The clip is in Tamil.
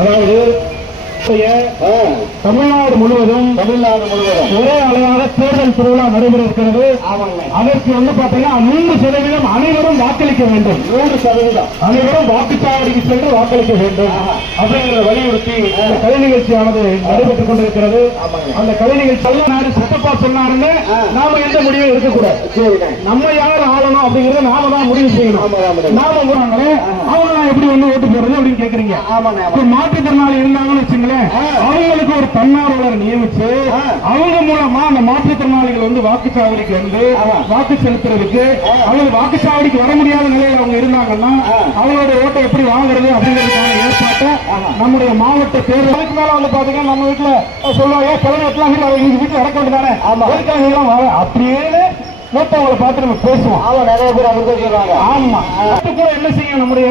அதாவது தமிழ்நாடு முழுவதும் ஒரே அளவாக தேர்தல் திருவிழா நடைபெற இருக்கிறது. அதற்கு பாத்தீங்கன்னா 100% அனைவரும் வாக்களிக்க வேண்டும். 100% அனைவரும் வாக்குச்சாவடிக்கு சென்று வாக்களிக்க வேண்டும் அப்படிங்கிற வலியுறுத்தி அந்த கலை நிகழ்ச்சியானது நடைபெற்றுக் கொண்டிருக்கிறது. அந்த கலை நிகழ்ச்சி சித்தப்பா சொன்னாருங்க, நாம எந்த முடிவும் இருக்கக்கூடாது. நம்ம யார் ஆளணும் அப்படிங்கறத நாம தான் முடிவு செய்யணும். நாம அவங்க எப்படி ஓட்டு போடுறது அப்படின்னு கேக்குறீங்க. மாற்றுத்திறனாளி இருந்தாங்கன்னு வச்சுங்களேன், அவங்களுக்கு ஒரு தன்னார்வலர் நியமிச்சு அவங்க மூலமா அந்த மாற்றுத்திறனாளிகள் வாக்குச்சாவடிக்கு வந்து வாக்கு செலுத்துறதுக்கு, அவங்க வாக்குச்சாவடிக்கு வர முடியாத நிலையில் அவங்க இருந்தாங்கன்னா அவங்களோட ஓட்டை எப்படி வாங்குறது அப்படிங்கிறதுக்கான ஏற்பாட்டை நம்முடைய மாவட்ட தேர்தலுக்கு மேல பாத்தீங்கன்னா நம்ம வீட்டுல சொல்லுவாங்க, கிழமைலாம் வீட்டுல இறக்க வேண்டியதானே, கிழமைலாம் அப்படியே மூத்தவங்களை பார்த்து நம்ம பேசுவோம். நிறைய பேர் அவங்க சொல்றாங்க. ஆமா, கூட என்ன செய்யும் நம்முடைய